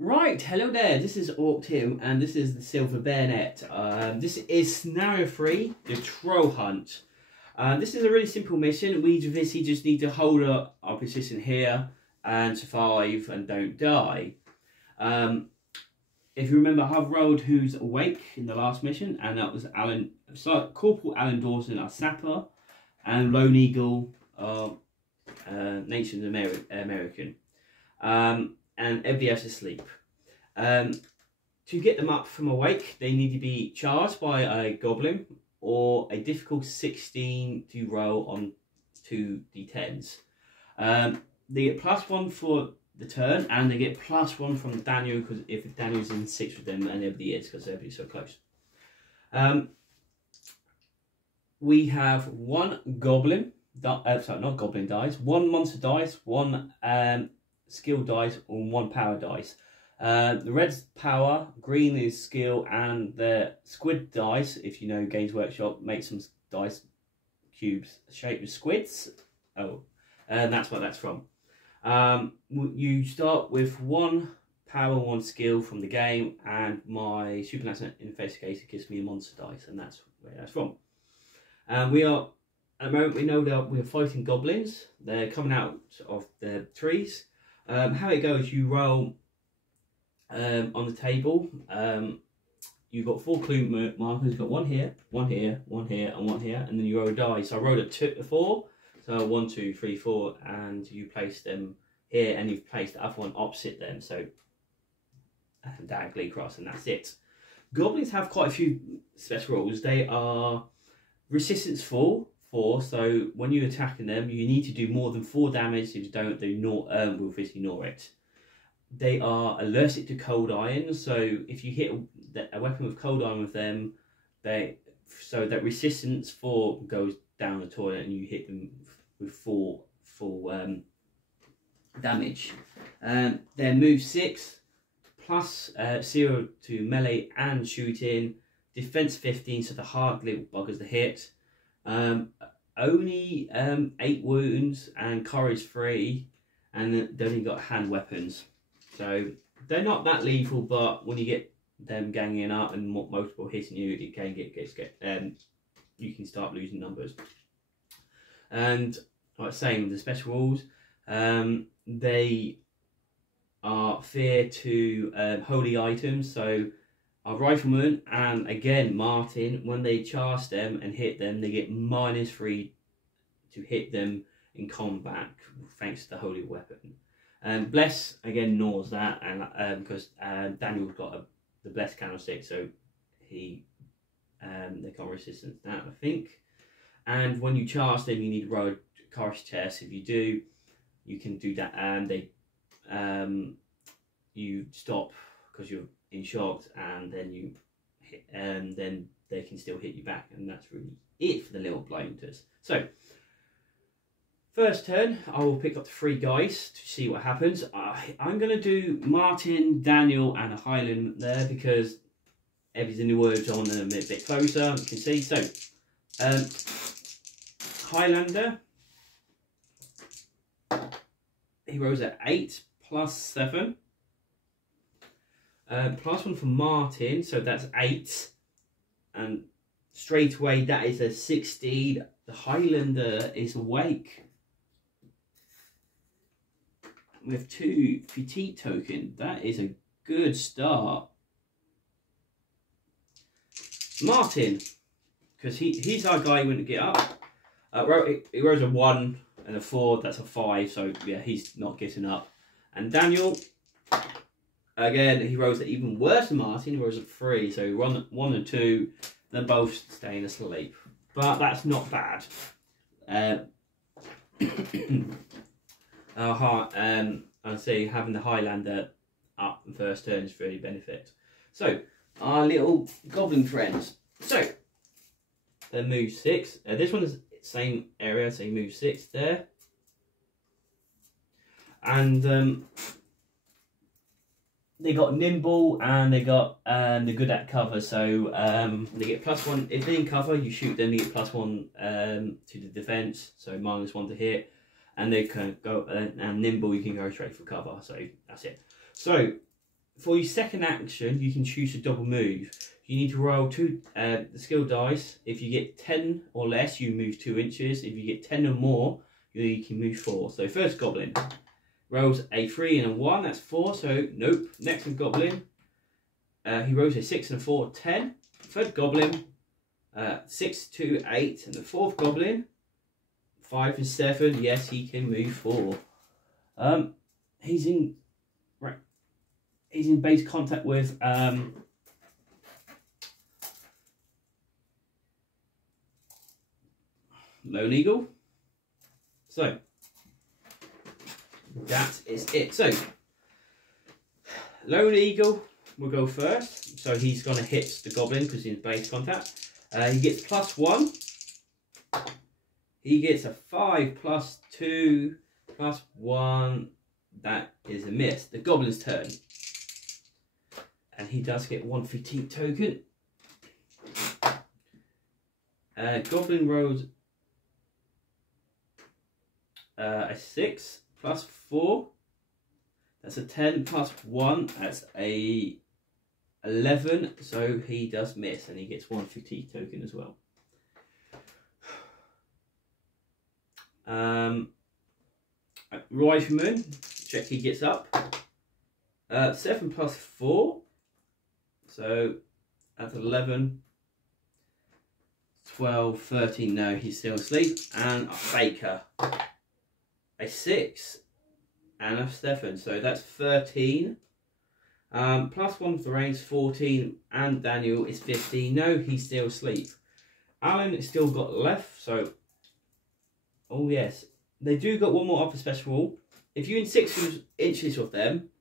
Right, hello there, this is Orc Tim and this is the Silver Bayonet. This is scenario 3, the Troll Hunt. This is a really simple mission. We basically just need to hold our position here and survive and don't die. If you remember, I've rolled who's awake in the last mission, and that was Corporal Alan Dawson, our sapper, and Lone Eagle, Nations American. And everybody else is asleep. To get them up from awake, they need to be charged by a goblin or a difficult 16 to roll on 2d10s. They get +1 for the turn, and they get +1 from Daniel, because if Daniel's in 6 with them, and everybody is, because everybody's so close. We have one goblin, sorry, not goblin dice, one monster dice, one skill dice, and one power dice. The red's power, green is skill, and the squid dice, if you know Games Workshop, make some dice cubes shaped with squids. And that's what that's from. You start with one power, one skill from the game, and my supernatural investigator gives me a monster dice, and that's where that's from. We are, at the moment, we know that we're fighting goblins. They're coming out of the trees. How it goes, you roll on the table. You've got 4 clue markers. You've got one here, one here, one here, and one here, and then you roll a die. So I rolled a 4. So 1, 2, 3, 4, and you place them here, and you've placed the other one opposite them. So diagonally across, and that's it. Goblins have quite a few special rules. They are resistance 4. So when you're attacking them, you need to do more than 4 damage. If you don't, they will obviously ignore it. They are allergic to cold iron, so if you hit a weapon with cold iron with them, so that resistance 4 goes down the toilet, and you hit them with 4 damage. Their move 6 plus 0 to melee and shooting, defense 15, so the hard little buggers to hit. Only 8 wounds and courage 3, and they only got hand weapons. So they're not that lethal, but when you get them ganging up and multiple hitting you, it can you can start losing numbers. And like I was saying, the special rules, they are fair to holy items. So our rifleman and again Martin, when they charge them and hit them, they get -3 to hit them in combat thanks to the holy weapon. Bless again gnaws that, and because Daniel's got the bless candlestick, so he they can't resist that, I think. And when you charge them, you need to roll a courage test. If you do, you can do that, and you stop because you're in shock, and then you hit, then they can still hit you back, and that's really it for the little blinders. So first turn, I will pick up the 3 guys to see what happens. I'm going to do Martin, Daniel, and a Highland there because everything in the words on them a bit closer. You can see. So Highlander, he rolls at 8 plus 7. +1 for Martin, so that's 8, and straight away that is a 16. The Highlander is awake with 2 fatigue token. That is a good start. Martin, because he's our guy who wouldn't get up. He rolls a 1 and a 4. That's a 5. So yeah, he's not getting up. And Daniel, again, he rolls it even worse than Martin. He rolls a 3. So 1 and 2, they're both staying asleep. But that's not bad. I'd say having the Highlander up in first turn is really benefit. So our little goblin friends. So they move 6. This one is same area, so you move 6 there. And they got nimble, and they got they're good at cover. So they get +1 if they're in cover. You shoot them, you get +1 to the defense. So -1 to hit. And they can go, and nimble, you can go straight for cover. So that's it. So for your second action, you can choose a double move. You need to roll the skill dice. If you get 10 or less, you move 2 inches. If you get 10 or more, you can move 4. So first goblin rolls a 3 and a 1, that's 4, so nope. Next goblin, he rolls a 6 and a 4, 10. Third goblin, 6, 2, 8, and the fourth goblin, 5 and 7, yes, he can move 4. He's in base contact with Lone Eagle. So that is it. So Lone Eagle will go first. So he's going to hit the goblin because he's in base contact. He gets +1. He gets a 5 +2 +1. That is a miss. The goblin's turn. And he does get 1 fatigue token. Goblin rolls a 6 +4. That's a 10 +1. That's a 11. So he does miss, and he gets 1 fatigue token as well. Rifleman, check he gets up. 7 +4. So that's 11. 12, 13. No, he's still asleep. And a Baker. A 6 and a 7, so that's 13. +1 for range, 14, and Daniel is 15. No, he's still asleep. Alan has still got left, so oh yes, they do got one more other special rule. If you're in 6 inches of them,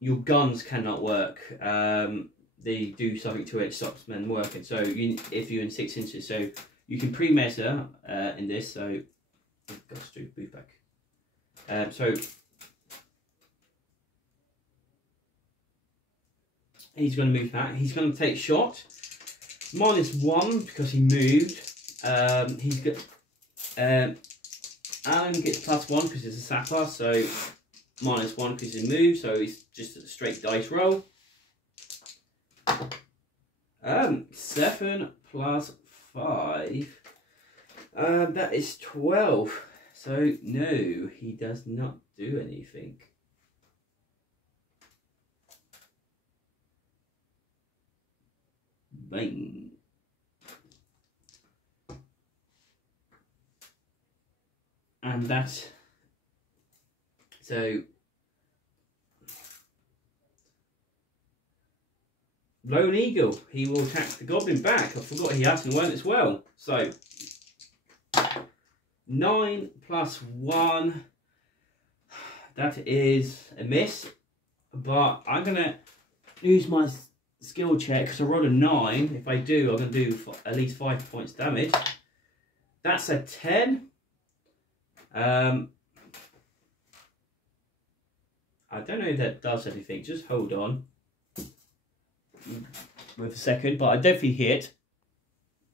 your guns cannot work. They do something to it, stops them working. So if you're in 6 inches, so you can pre-measure in this. So got to move back. So he's going to move that. He's going to take shot. -1 because he moved. He's got Alan gets +1 because he's a sapper. So -1 because he moved. So he's just a straight dice roll. 7 +5. That is 12. So no, he does not do anything. Bang. And that. So Lone Eagle, he will attack the goblin back. I forgot he has and went as well. So 9 +1. That is a miss. But I'm gonna use my skill check because I rolled a 9. If I do, I'm gonna do at least 5 points damage. That's a 10. I don't know if that does anything. Just hold on with a second, but I definitely hit.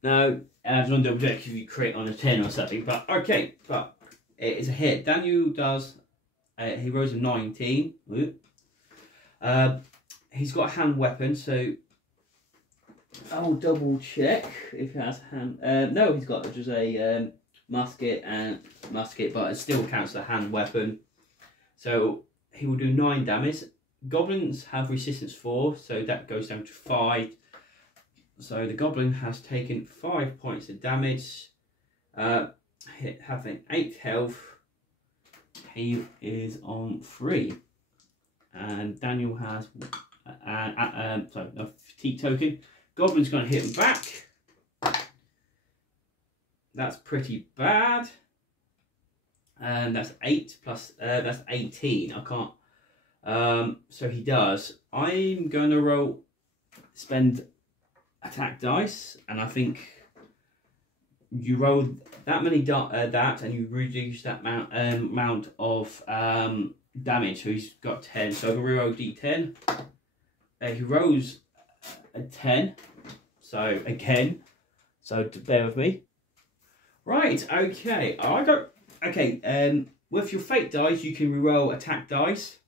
Now, I was on the objective you create on a 10 or something, but okay, but it's a hit. Daniel does, he rolls a 19. He's got a hand weapon, so I'll double check if he has a hand. No, he's got just a musket, but it still counts as a hand weapon. So he will do 9 damage. Goblins have resistance 4, so that goes down to 5. So the goblin has taken 5 points of damage, having 8 health. He is on 3, and Daniel has a fatigue token. Goblin's going to hit him back. That's pretty bad, and that's 8 plus that's 18. I can't. So he does. I'm going to spend attack dice, and I think you roll that many that, and you reduce that amount of damage. So he's got 10. So I'm gonna reroll D10. He rolls a 10. So again, so bear with me. Right. Okay. Okay. With your fate dice, you can reroll attack dice.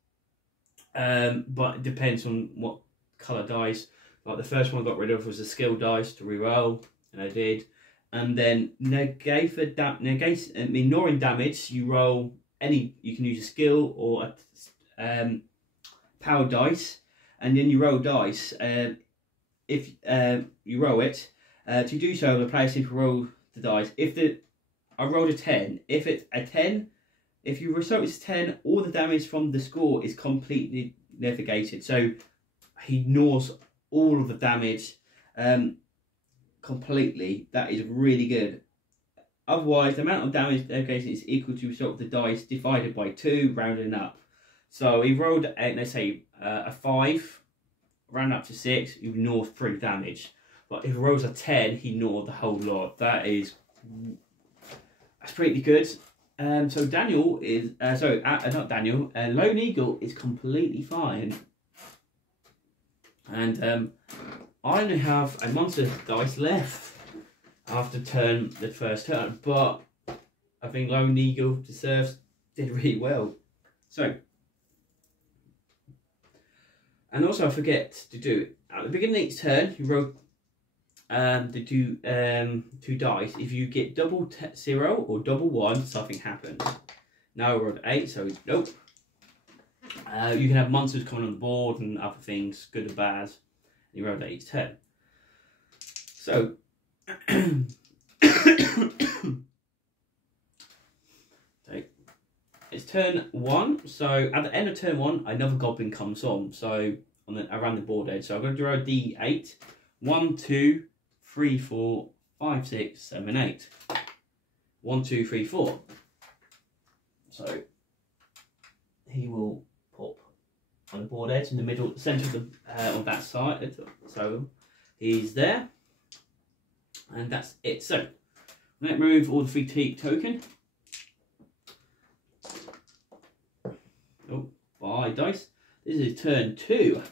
but it depends on what colour dice. Like the first one I got rid of was the skill dice to reroll, and I did. And then ignoring damage, you roll any. You can use a skill or a power dice, and then you roll dice. If you roll it, to do so, the player seems to roll the dice. I rolled a 10. If it's a 10, if you result is 10, all the damage from the score is completely negated. So he ignores all of the damage completely. That is really good. Otherwise, the amount of damage negated is equal to the result of the dice divided by 2, rounding up. So he rolled, let's say, a 5, round up to 6, he ignores 3 damage. But if he rolls a 10, he ignored the whole lot. That's pretty good. So Daniel is, not Daniel, Lone Eagle is completely fine. And I only have a monster dice left after the first turn, but I think Lone Eagle did really well. So, and also I forget to do, at the beginning of each turn, you roll the two dice. If you get double 0 or double 1, something happens. Now I rolled 8, so nope. You can have monsters coming on the board and other things, good or bad. You roll that each turn. So, it's turn 1. So at the end of turn 1, another goblin comes on. So around the board edge. So I'm going to draw a D8. 1, 2, 3, 4, 5, 6, 7, 8. 1, 2, 3, 4. So he will pop on the board edge in the middle, centre of that side. So he's there, and that's it. So let's remove all the fatigue token. Oh, 5 dice. This is turn 2,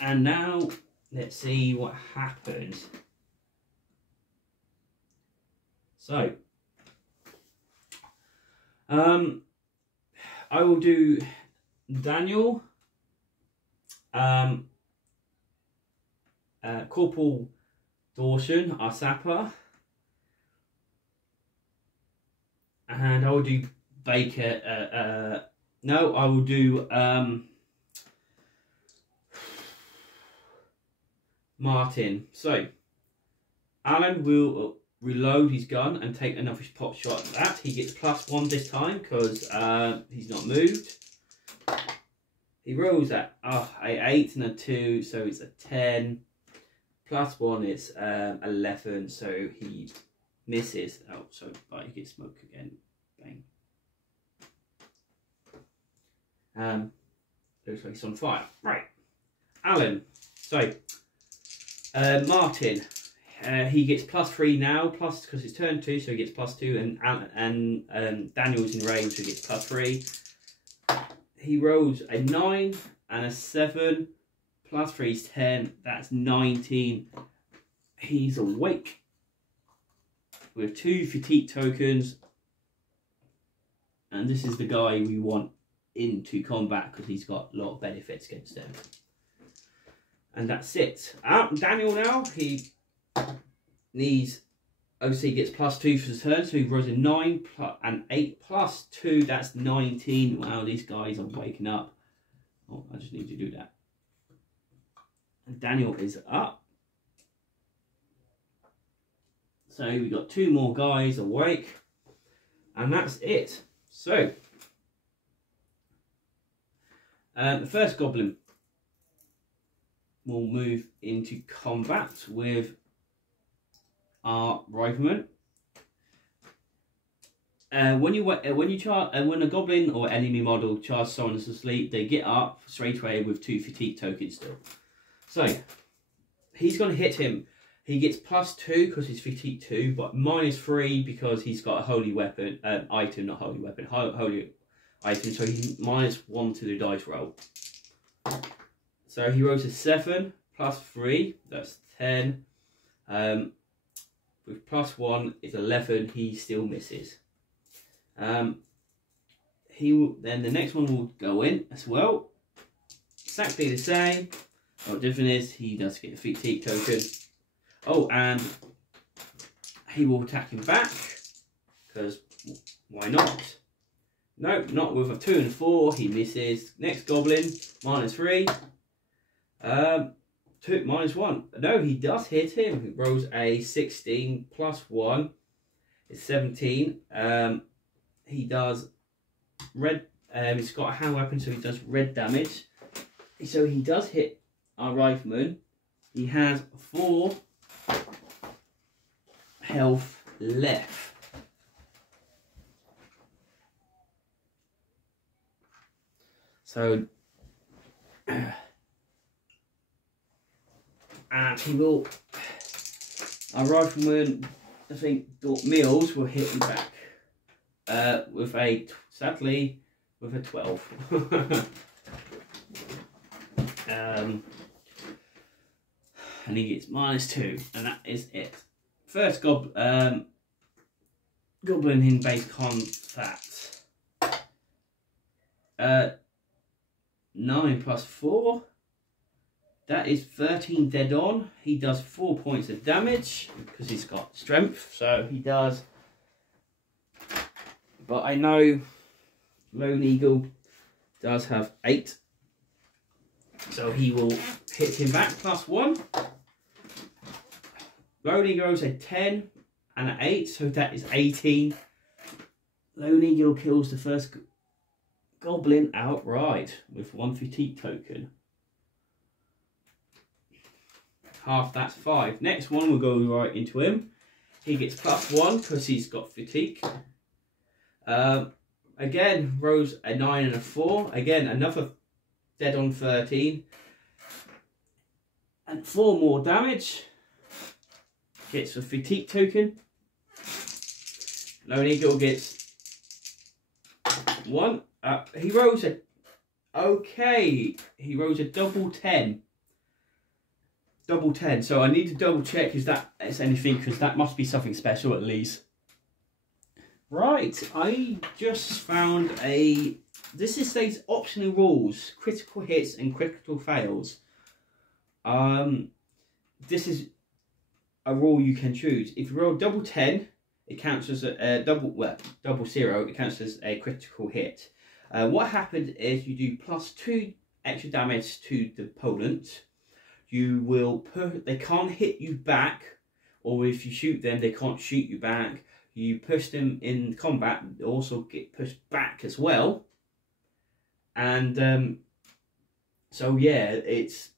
and now let's see what happens. So, I will do Daniel, Corporal Dawson, our sapper, and I will do Baker. No, I will do Martin. So, Alan will reload his gun and take another pot shot at that. He gets +1 this time because he's not moved. He rolls at an 8 and a 2, so it's a 10. +1 is 11, so he misses. Oh, so but he gets smoke again. Bang. Looks like he's on fire. Right, Alan. So Martin. He gets +3 now, plus because it's turn 2, so he gets +2, and Daniel's in range, so he gets +3. He rolls a 9 and a 7, +3 is 10. That's 19. He's awake with 2 fatigue tokens, and this is the guy we want into combat because he's got a lot of benefits against him. And that's it. Daniel now, he needs, obviously gets +2 for his turn, so he rolls a 9 and 8 +2, that's 19. Wow, these guys are waking up. Oh, I just need to do that. And Daniel is up. So we got 2 more guys awake, and that's it. So the first goblin will move into combat with our rifleman. When a goblin or enemy model charges someone that's asleep, they get up straight away with 2 fatigue tokens still. So he's going to hit him. He gets +2 because he's fatigue 2, but -3 because he's got a holy weapon item, not holy weapon, holy item. So he's -1 to the dice roll. So he rolls a 7 +3, that's 10. With +1 is 11. He still misses. then the next one will go in as well. Exactly the same. What different is he does get a fatigue token. Oh, and he will attack him back because why not? No, not with a 2 and 4. He misses. Next goblin -3. 2 -1. No, he does hit him. He rolls a 16 +1. It's 17. He does red. He's got a hand weapon, so he does red damage. So he does hit our rifleman. He has 4 health left. So, and he will. Our rifleman, I think, Mills will hit him back with a, sadly, with a 12. And he gets -2, and that is it. First goblin in base combat. 9 +4. That is 13 dead on. He does 4 points of damage because he's got strength, so he does. But I know Lone Eagle does have 8, so he will hit him back +1. Lone Eagle is a 10 and an 8, so that is 18. Lone Eagle kills the first goblin outright with 1 fatigue token. Half, that's 5. Next one will go right into him. He gets +1 because he's got fatigue. Again, rolls a 9 and a 4. Again, another dead on 13. And 4 more damage. Gets a fatigue token. Lone Eagle gets 1. He rolls a... Okay. He rolls a double 10. Double 10. So I need to double check if that is anything, because that must be something special at least. Right. I just found a... This is these optional rules. Critical hits and critical fails. This is a rule you can choose. If you roll double 10, it counts as a double 0, it counts as a critical hit. What happened is you do +2 extra damage to the opponent. You will they can't hit you back, or if you shoot them, they can't shoot you back. You push them in combat, they also get pushed back as well. And so yeah, it's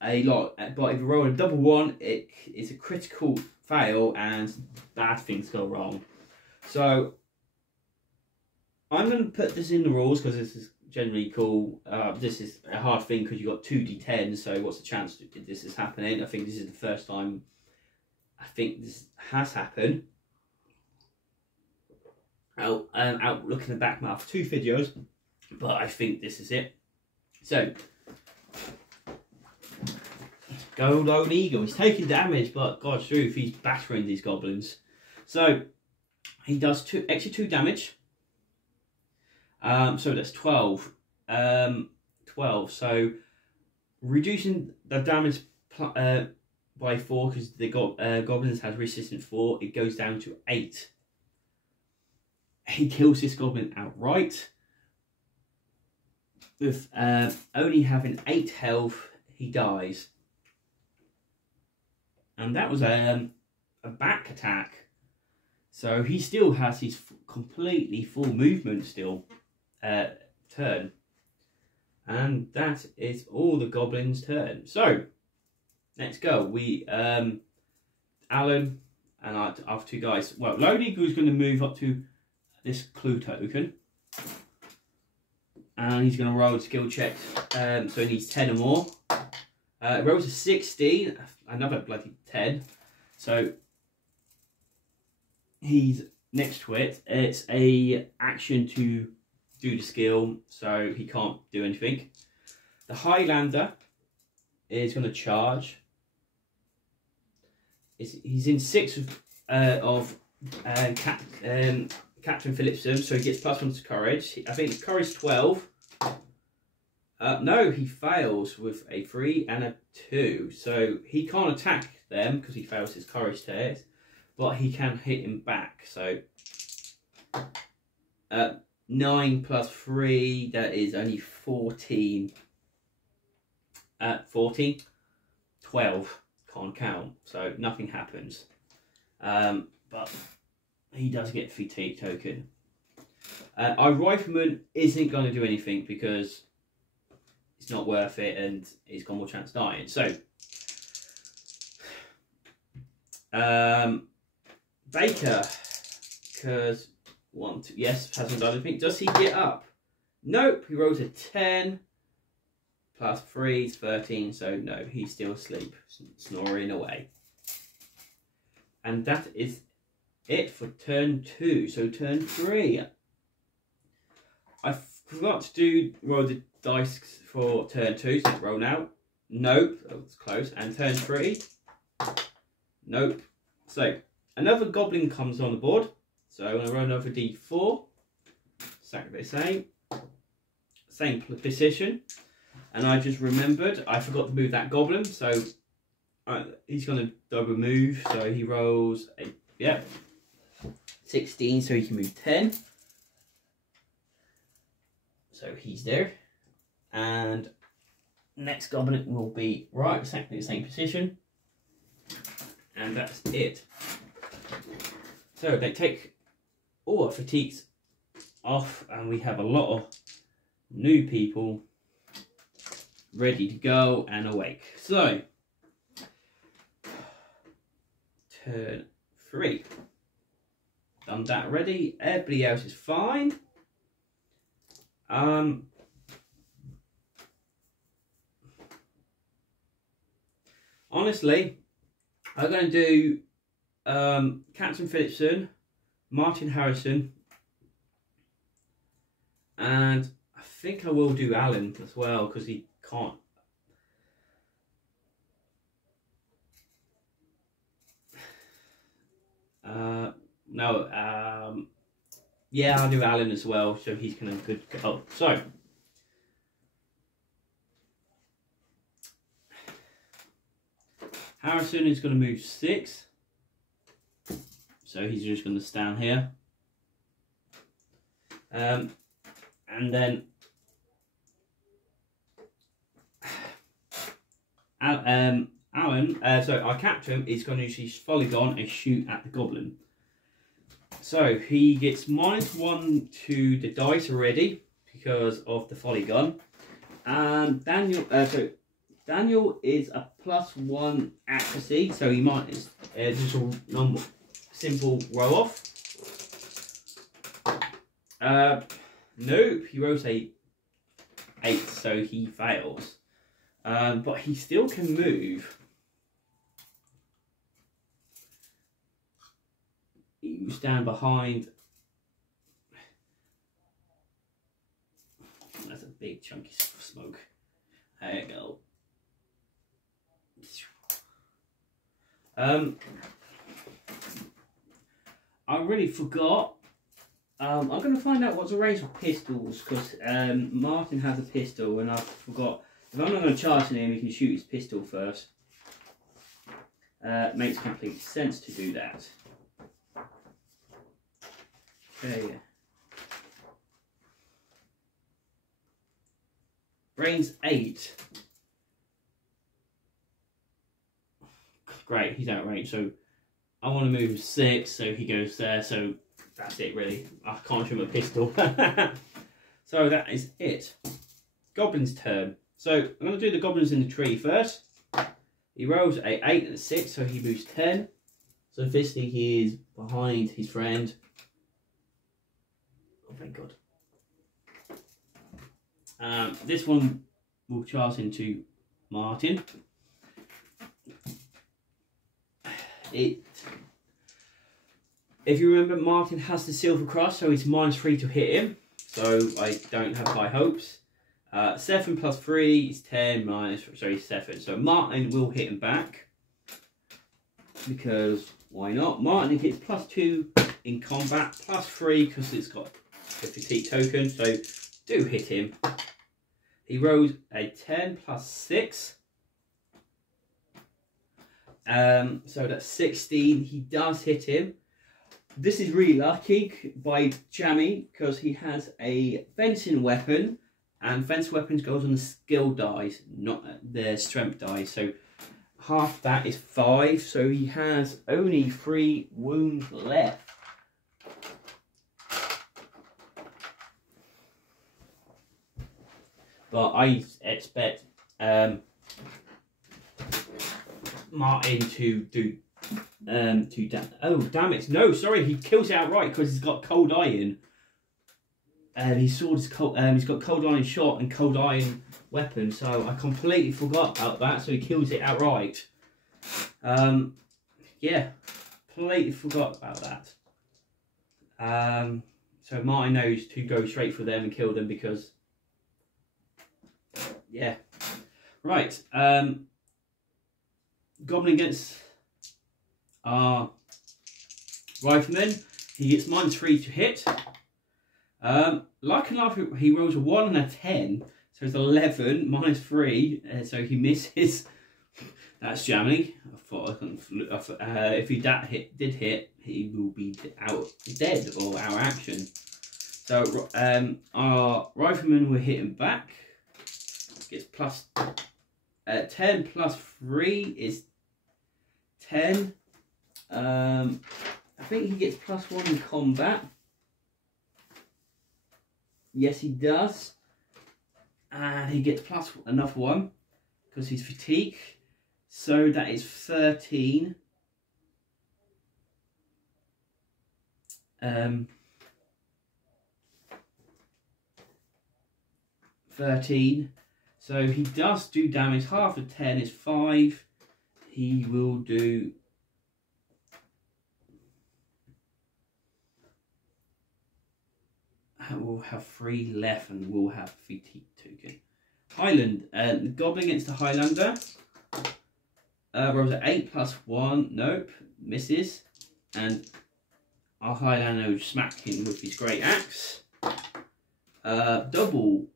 a lot. But if you roll a double 1, it's a critical fail and bad things go wrong. So I'm going to put this in the rules because this is generally cool. This is a hard thing because you've got 2d10, so what's the chance that this is happening? I think this is the first time I think this has happened. Out looking at the back mouth, 2 videos, but I think this is it. So go Lone Eagle. He's taking damage, but God's truth, he's battering these goblins. So he does extra 2 damage. So that's 12. 12. So reducing the damage by 4 because the goblins has resistance 4. It goes down to 8. He kills this goblin outright. With only having 8 health, he dies. And that was a back attack. So he still has his completely full movement still turn. And that is all the goblins' turn. So let's go. We Alan and our other 2 guys. Well, Lone Eagle is going to move up to this clue token. And he's going to roll a skill check. So he needs 10 or more. Rolls a 16, another bloody 10. So he's next to it. It's a action to do the skill, so he can't do anything. The Highlander is going to charge. He's in 6 of Captain Phillipson, so he gets +1 to courage. I think courage 12. No, he fails with a 3 and a 2. So he can't attack them because he fails his courage test, but he can hit him back. So 9 plus 3, that is only 14. 14. 12. Can't count. So nothing happens. But he does get a fatigue token. Our rifleman isn't going to do anything because it's not worth it and he's got more chance of dying. So, Baker, because yes, hasn't done anything. Does he get up? Nope, he rolls a 10 plus 3 is 13, so no, he's still asleep, snoring away. And that is it for turn 2. So turn 3. I forgot to roll the dice for turn 2, so roll now. Nope, that was close. And turn 3. Nope. So another goblin comes on the board. So I'm going to roll another d4. Exactly the same. Same position. And I just remembered I forgot to move that goblin. So he's going to double move. So he rolls a 16, so he can move 10. So he's there. And next goblin will be right exactly the same position. And that's it. So they take all our fatigues off, and we have a lot of new people ready to go and awake. So turn 3. Done that already. Everybody else is fine. Honestly, I'm going to do Captain Phillipson, Martin Harrison, and I think I will do Alan as well because he can't. No, yeah, I'll do Alan as well, so he's going to good go. Oh, so Harrison is going to move 6, so he's just going to stand here, and then Alan, so our captain is going to use his polygon and shoot at the goblin. So he gets -1 to the dice already because of the polygon. And Daniel, Daniel is a +1 accuracy, so he might just a normal, simple roll off. Nope, he rolls a 8, so he fails. But he still can move. You stand behind. That's a big chunky smoke. There you go. I really forgot. I'm going to find out what's the range of pistols because Martin has a pistol and I forgot. If I'm not going to charge him, he can shoot his pistol first. Makes complete sense to do that. Okay. Brains 8. Great, he's out of range, so I want to move 6, so he goes there, so that's it really. I can't shoot him a pistol. So that is it. Goblin's turn. So I'm going to do the goblins in the tree first. He rolls a 8 and a 6, so he moves 10. So obviously he is behind his friend. Oh, thank God. This one will charge into Martin. If you remember, Martin has the silver cross, so it's -3 to hit him. So I don't have high hopes. 7 plus 3 is 10 minus, sorry, 7. So Martin will hit him back. Because why not? Martin gets +2 in combat, +3 because it's got a fatigue token, so do hit him. He rolls a 10 +6. So that's 16. He does hit him. This is really lucky by Jammy because he has a fencing weapon, and fencing weapons goes on the skill dice, not the strength dice. So half that is 5. So he has only 3 wounds left. But I expect Martin to do oh damn it, no, sorry, he kills it outright because he's got cold iron. His sword is cold, he's got cold iron shot and cold iron weapon, so I completely forgot about that, so he kills it outright. Yeah, completely forgot about that. So Martin knows to go straight for them and kill them because, yeah. Right, Goblin against our Rifleman. He gets -3 to hit. Like enough, he rolls a 1 and a 10, so it's 11 -3, so he misses. That's jammy. I thought if he did hit, he will be dead or out of action. So our Rifleman will hit him back. Gets plus 10 +3 is 10. I think he gets +1 in combat. Yes, he does. And he gets plus another 1 because he's fatigue. So that is 13. 13. So he does do damage. Half of 10 is 5. He will do... We'll have 3 left and we'll have fatigue token. Highland. The Goblin against the Highlander. Rolls at 8 +1. Nope. Misses. And our Highlander will smack him with his great axe. Double...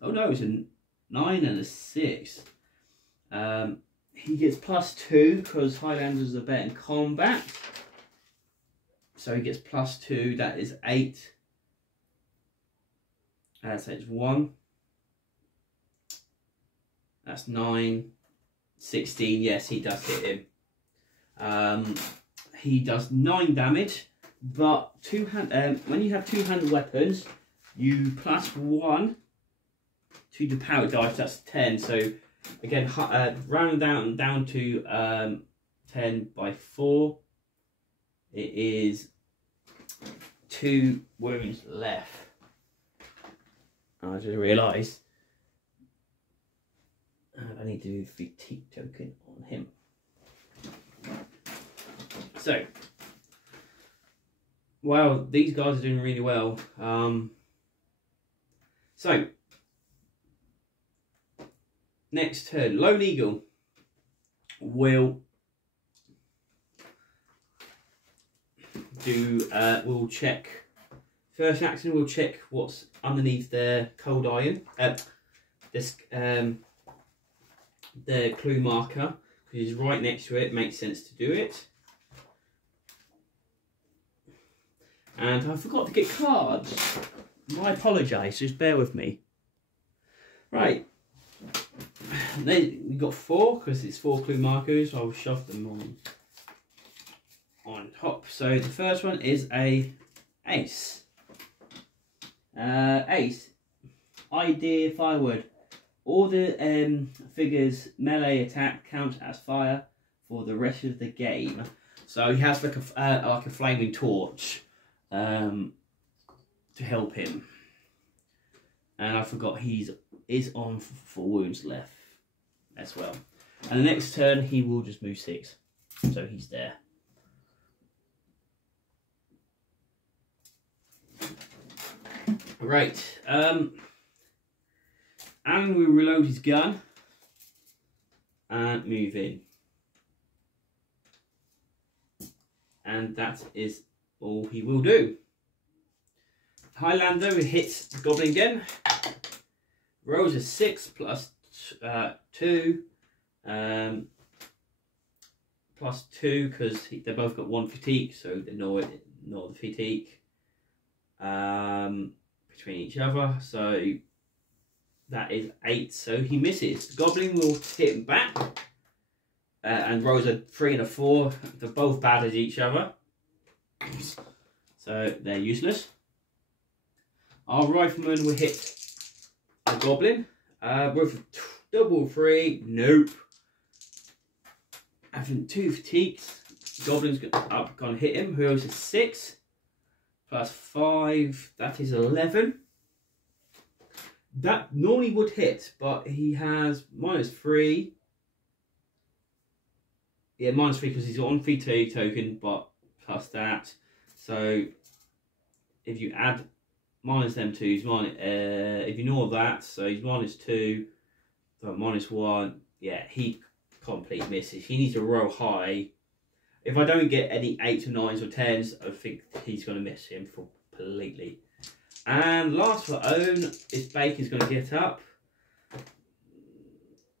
Oh no, it's a 9 and a 6. He gets +2 because Highlanders are better in combat. So he gets +2. That is 8. So it's 1. That's 9. 16. Yes, he does hit him. He does 9 damage. But when you have two-handed weapons, you +1 to the power dice. That's 10. So again, rounding down to 10 by 4. It is 2 wounds left. I just realised I need to do the fatigue token on him. So, well, these guys are doing really well. So, next turn, Lone Eagle will do. We'll check. First action, we'll check what's underneath their cold iron. The clue marker, because it's right next to it, makes sense to do it. And I forgot to get cards. I apologise, just bear with me. Right. We've got 4, because it's 4 clue markers, so I'll shove them on top. So the first one is a ace. Ace. Idea firewood. All the figures melee attack counts as fire for the rest of the game. So he has like a flaming torch to help him. And I forgot he is on 4 wounds left as well. And the next turn he will just move 6, so he's there. Right, Alan will reload his gun and move in. And that is all he will do. Highlander hits the goblin again. Rolls a 6 plus 2. Plus 2 because they both got 1 fatigue, so they ignore the fatigue between each other. So that is 8. So he misses. The goblin will hit him back and rolls a 3 and a 4. They're both bad as each other, so they're useless. Our rifleman will hit the goblin with a double 3. Nope. Having 2 fatigues. Goblin's gonna hit him. Who else is 6 plus 5? That is 11. That normally would hit, but he has -3. Yeah, -3 because he's on fatigue token, but plus that. So if you add minus them 2s, if you ignore that, so he's -2, but -1. Yeah, he complete misses. He needs to roll high. If I don't get any 8s or 9s or 10s, I think he's going to miss him completely. And last for Own is Baker's going to get up.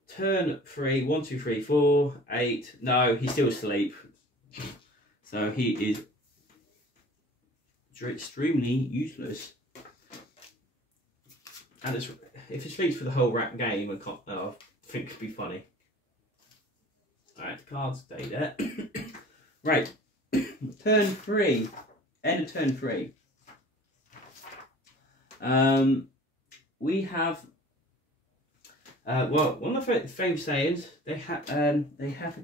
Turn 3, 1, 2, 3, 4, 8. No, he's still asleep. So he is extremely useless. And if it speaks for the whole rack game, I think it'd be funny. Alright, cards stay there. Right, turn 3. End of turn 3. We have well, one of the famous sayings, they have a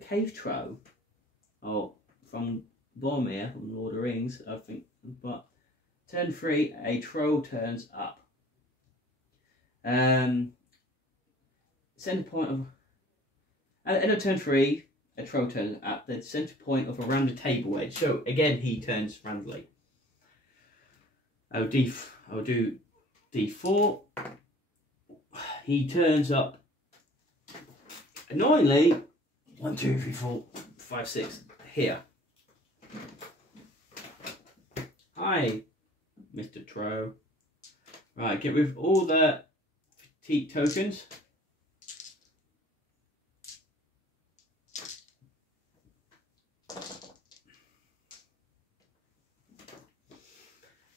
cave troll, from Boromir from Lord of the Rings, I think. But turn 3, a troll turns up. Center point of at end of turn 3, a troll turns at the center point of a rounded table edge. So again, he turns randomly. I'll do D4. He turns up annoyingly 1, 2, 3, 4, 5, 6 here. Hi, Mr. Troll. Right, get rid of all the fatigue tokens.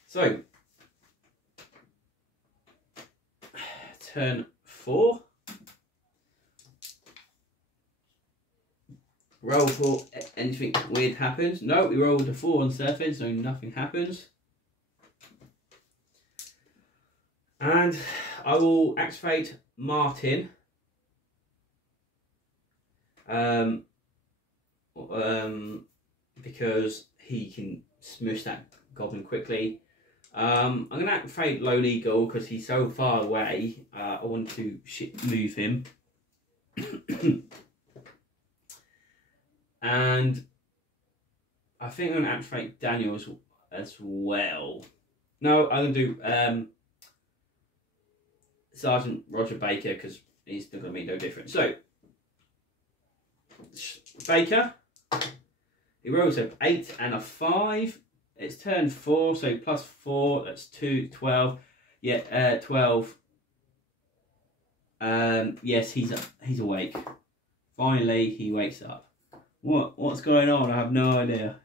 So, turn 4. Roll for anything weird happens. No, we rolled a 4 on surface, so nothing happens. And I will activate Martin. Because he can smush that goblin quickly. I'm going to activate Lone Eagle because he's so far away. I want to move him. And I think I'm going to activate Daniel as well. No, I'm going to do Sergeant Roger Baker because he's still going to make no difference. So, Baker, he rolls an 8 and a 5. It's turn 4, so plus 4, that's 2, 12. Yeah, 12. Yes, he's awake. Finally, he wakes up. What's going on? I have no idea.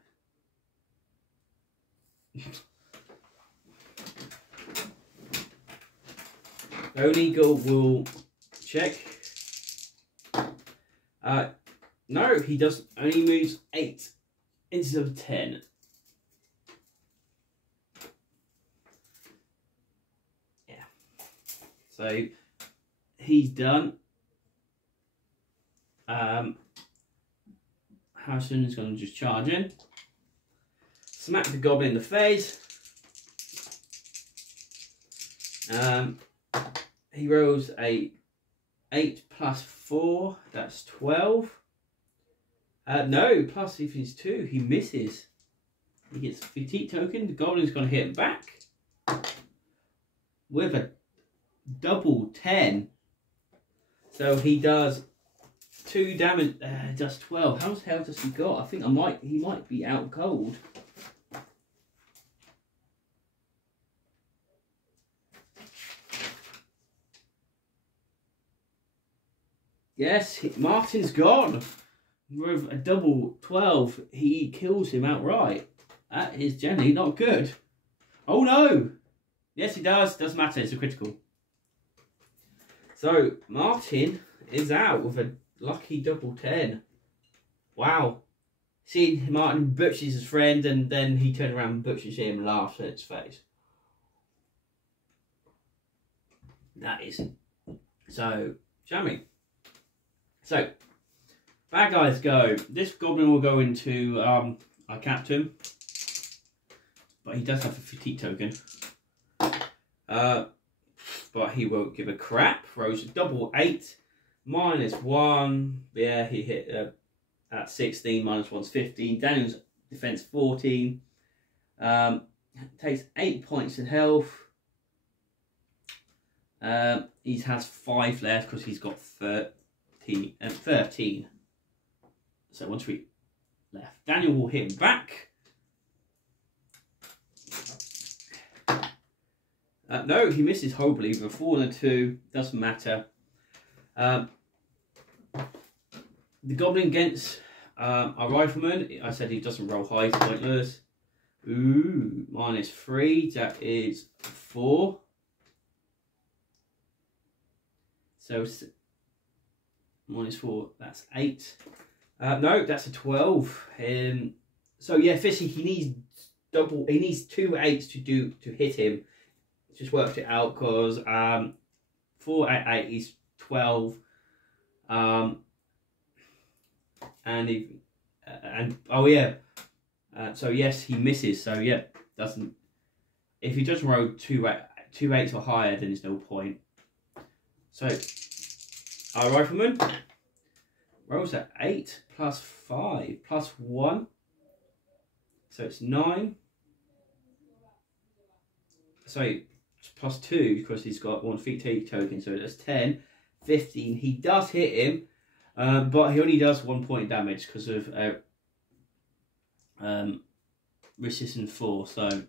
Lone Eagle will check. No, he doesn't. Only moves 8 instead of 10. Yeah. So he's done. Harrison is going to just charge in. Smack the goblin in the face. He rolls a 8 plus 4, that's 12. No, plus if he's 2, he misses. He gets a fatigue token. The goblin's going to hit him back with a double 10. So he does 2 damage, just 12. How much health does he got? I think he might be out cold. Yes, Martin's gone. With a double 12, he kills him outright. That is generally not good. Oh no! Yes, he does. Doesn't matter. It's a critical. So, Martin is out with a lucky double 10. Wow. See, Martin butchers his friend and then he turns around and butchers him and laughs at his face. That is. So, jammy. So, bad guys go. This goblin will go into our captain. But he does have a fatigue token. But he won't give a crap. Rose a double 8. -1. Yeah, he hit at 16. -1's 15. Daniel's defense 14. Takes 8 points in health. He has 5 left because he's got 13. So 1 3 left. Daniel will hit him back. No, he misses horribly, but 4 and a 2, doesn't matter. The goblin against our rifleman, I said he doesn't roll high, it's pointless. Ooh, -3, that is 4. So, -4, that's 8. No, that's a 12. So yeah, Fishy, he needs 2 8s to hit him. Just worked it out because 4 8 8 is 12, and oh yeah, so yes, he misses. So yeah, doesn't. If he doesn't roll 2 8s or higher, then there's no point. So our rifleman rolls at 8 plus 5 plus 1, so it's 9. So plus 2 because he's got 1 fatigue token, so that's 10, 15. He does hit him, but he only does 1 point damage because of resistance 4. So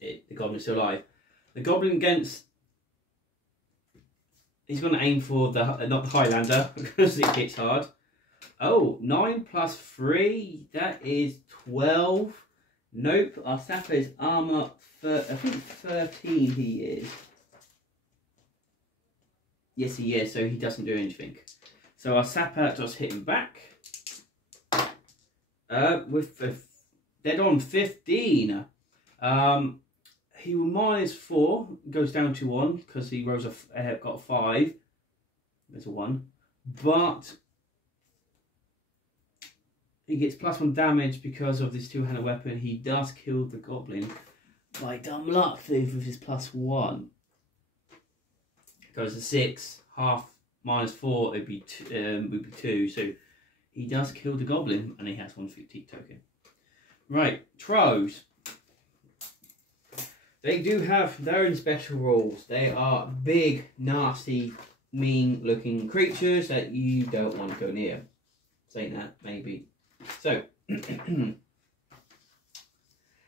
the goblin is still alive. The goblin against, he's going to aim for the not the Highlander because it hits hard. Oh, 9 plus 3, that is 12. Nope, our sapper is armour, I think 13 he is. Yes, he is, so he doesn't do anything. So our sapper just hit him back. With dead on 15. He will -4, goes down to 1 because he rolls got a 5. There's a 1. But he gets +1 damage because of this two-handed weapon. He does kill the goblin by dumb luck with his +1. Goes to 6, half -4 would be 2. So he does kill the goblin and he has 1 fatigue token. Right, trolls. They do have their own special rules. They are big, nasty, mean-looking creatures that you don't want to go near. Saying that, maybe. So,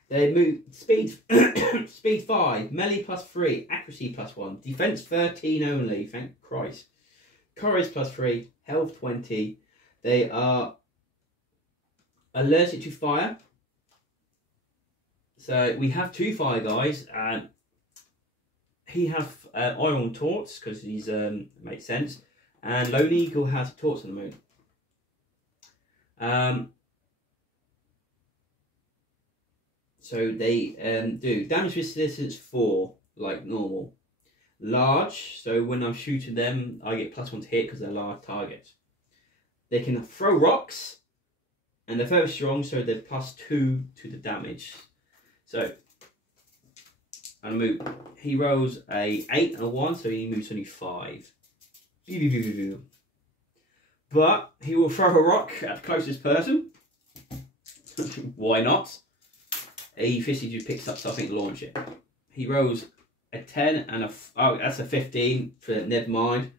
they move speed, speed 5, melee +3, accuracy +1, defense 13 only. Thank Christ. Courage +3, health 20. They are allergic to fire. So we have 2 fire guys, and he has iron torch because he's makes sense, and Lone Eagle has torch on the moon. So they do damage resistance 4, like normal. Large, so when I'm shooting them, I get +1 to hit because they're large targets. They can throw rocks, and they're very strong, so they're +2 to the damage. So, and move. He rolls a 8 and a 1, so he moves only 5. But he will throw a rock at the closest person. Why not? He Fishy just picks up something to launch it. He rolls a 10 and oh, that's a 15. For never mind.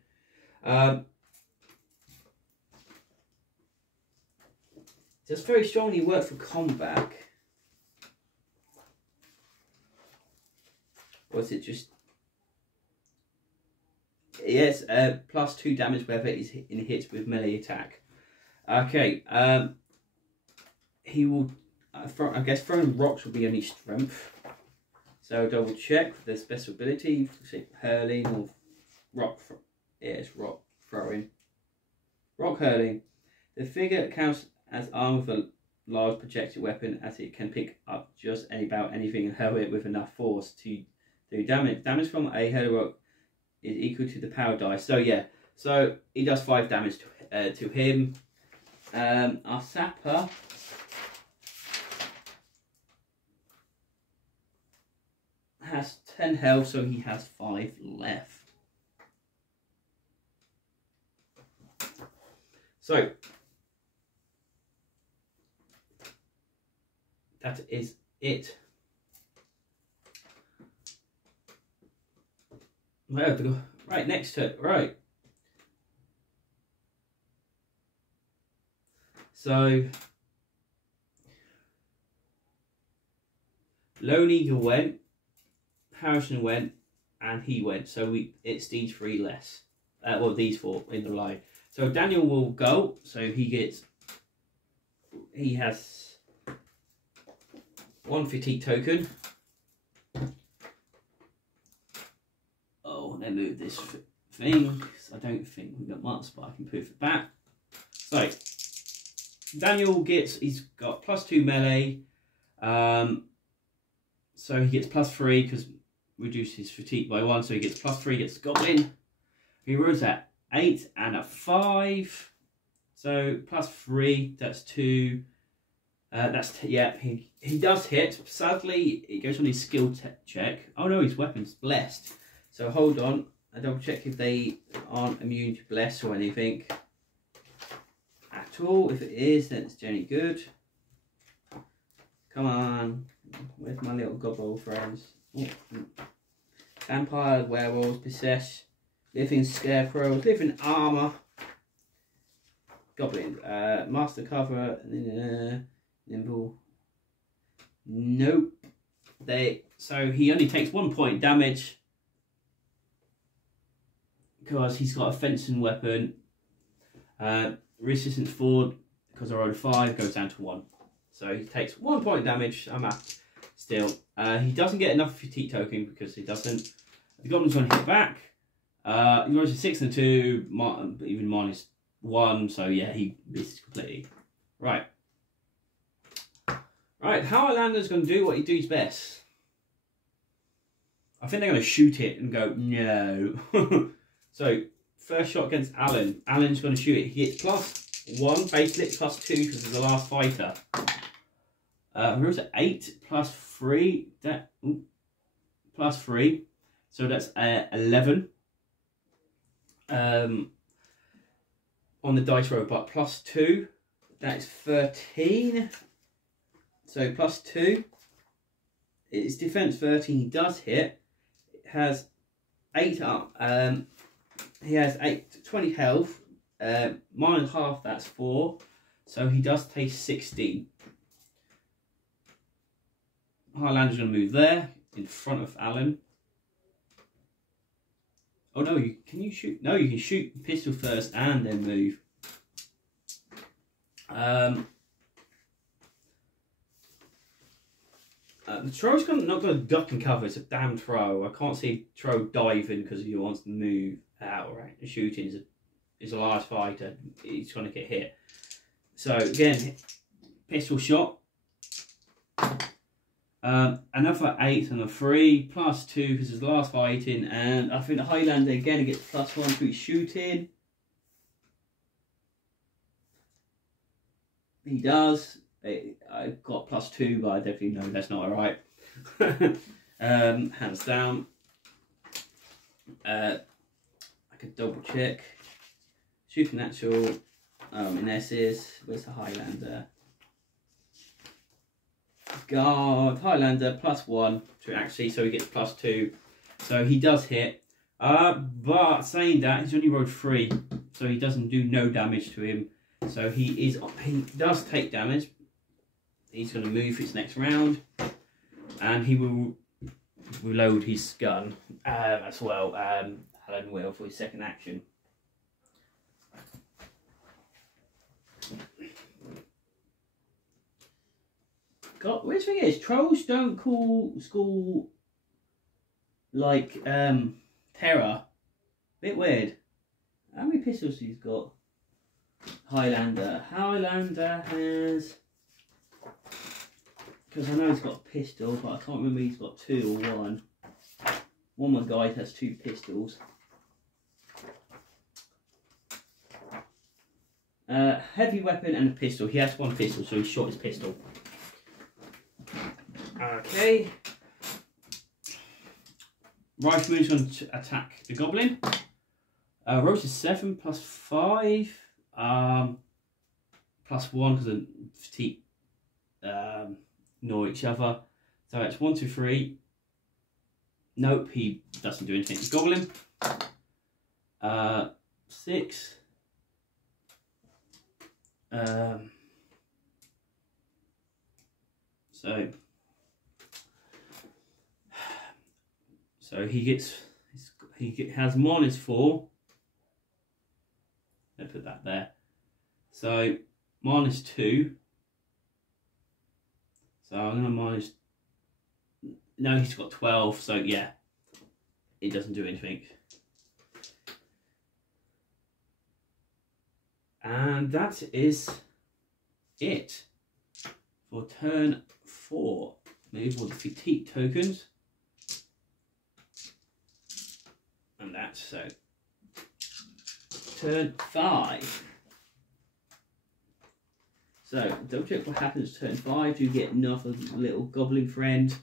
Just very strongly work for combat. Or is it just? Yes, plus 2 damage whether it's in hits with melee attack. Okay, he will, I guess throwing rocks will be only strength. So double check for the special ability, say hurling or rock, rock throwing. Rock hurling. The figure counts as armed with a large projected weapon as it can pick up just about anything and hurl it with enough force to do damage. Damage from a hurling rock is equal to the power dice. So yeah, so he does 5 damage to him. Our sapper has 10 health, so he has 5 left. So that is it. Right, next turn. Right. So Lone Eagle went, Harrison went, and he went. So it's these 3 less. Well, these 4 in the line. So Daniel will go. So he has 1 fatigue token. Oh, then move this thing. I don't think we've got much, but I can poof it back. So Daniel he's got plus 2 melee. So he gets plus 3 because reduces fatigue by 1. So he gets plus 3, gets Goblin. He rolls at 8 and a 5. So plus 3, that's 2. Yeah, he does hit. Sadly, it goes on his skill check. Oh no, his weapon's blessed. So hold on, I double check if they aren't immune to bless or anything at all. If it is, then it's generally good. Come on, where's my little gobble friends? Oh. Vampire, werewolves, possess, living scarecrows, living armor, goblin, master cover, nimble. Nope. So he only takes 1 point damage because he's got a fencing weapon. Resistance 4 because I rolled a 5 goes down to 1. So he takes 1 point damage. I'm at still. He doesn't get enough fatigue token because he doesn't. The goblin's going to hit back. He rolls a 6 and 2, even minus 1. So yeah, he misses completely. Right. Right, Highlander's going to do what he does best. I think they're going to shoot it and go, no. So, first shot against Alan. Alan's going to shoot it. He gets plus 1, base lit plus 2 because he's the last fighter. Where's it? 8 plus 3. Plus 3. So that's 11. On the dice roll, but plus 2. That's 13. So plus 2. It's defense 13. He does hit. It has 8 up. He has 20 health. Minus half, that's 4. So he does take 16. Highlander's going to move there in front of Alan. Oh no, can you shoot? No, you can shoot pistol first and then move. The Troll's not going to duck and cover. It's a damn Troll. I can't see Troll diving because he wants to move out. Right, the shooting is a large fighter. He's going to get hit. So again, pistol shot. Another 8 and a 3 plus 2 because it's the last fighting, and I think the Highlander again gets plus 1 for his shooting. He does. I got plus 2, but I definitely know that's not alright. Hands down. I could double check. Supernatural. Ines's. Where's the Highlander? God, Highlander plus 1 to actually, so he gets plus 2. So he does hit. But saying that, he's only rolled 3, so he doesn't do no damage to him. So he does take damage. He's going to move his next round, and he will reload his gun as well. turn wheel for his second action. God, weird thing is, trolls don't call school like terror. Bit weird. How many pistols he's got? Highlander. Highlander has, because I know he's got a pistol, but I can't remember if he's got 2 or 1. One of my guys has 2 pistols. Heavy weapon and a pistol. He has 1 pistol, so he shot his pistol. Okay. Rice moves on to attack the goblin. Rose is 7 plus 5. Plus 1 because the fatigue ignore each other. So it's 1, 2, 3. Nope, he doesn't do anything. Goblin. 6. So he has -4. Let's put that there. So -2. So I'm gonna minus. No, he's got 12. So yeah, it doesn't do anything. And that is it for turn 4. Move all the fatigue tokens. And that's so. Turn 5. So, double check what happens turn 5. Do you get another little goblin friend?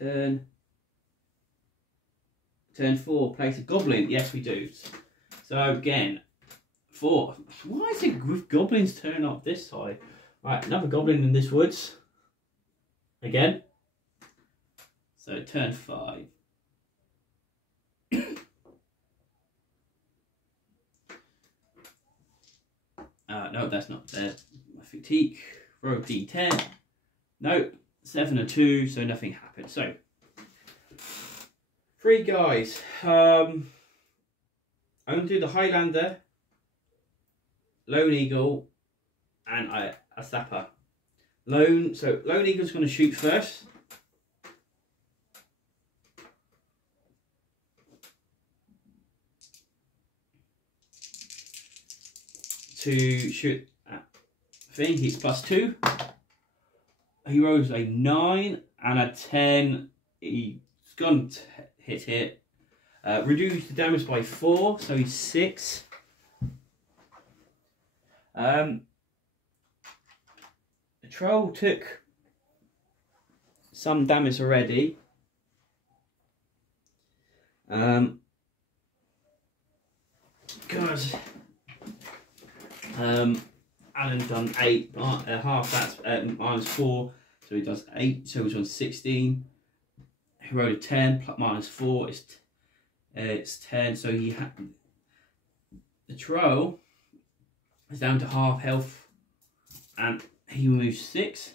Turn 4, place a goblin. Yes, we do. So again, 4. Why is it with goblins turn up this side? Right, another goblin in this woods. Again. So turn 5. No, that's not there. Fatigue. Roll D10. Nope. 7 and 2, so nothing happened. So 3 guys. I'm going to do the Highlander, Lone Eagle, and a Sapper. Lone Eagle's going to shoot first. To shoot at thing, he's +2. He rolls a 9 and a 10. He's going to hit it. Reduce the damage by 4, so he's 6. The troll took some damage already. Because Alan done 8, half that's -4, so he does 8, so he's on 16. He rolled a 10, -4, it's 10, so the troll is down to half health, and he removes 6.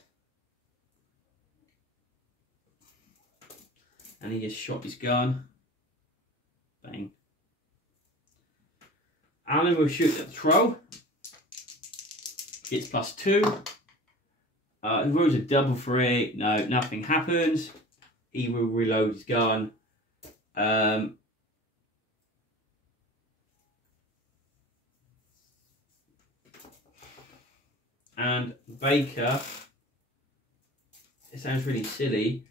And he just shot his gun. Bang. Alan will shoot at the troll. Gets +2. He rolls a double 3. No, nothing happens. He will reload his gun. And Baker, it sounds really silly.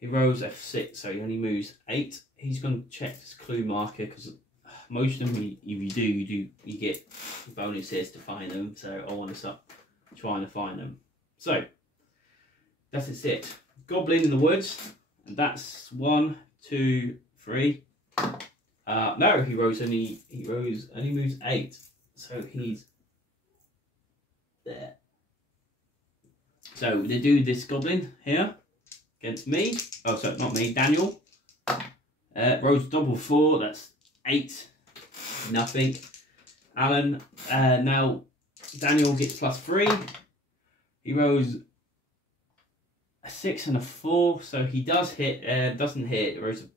He rolls F6, so he only moves 8. He's going to check this clue marker because most of them, if you get bonuses to find them. So I want to start trying to find them. So that's it. Goblin in the woods, and that's 1, 2, 3. No, he only moves 8, so he's there. So they do this goblin here against me. Oh, sorry, not me, Daniel. Rolls double 4. That's 8, nothing. Alan, now Daniel gets +3. He rolls a 6 and a 4, so he does hit. Doesn't hit. He rolls a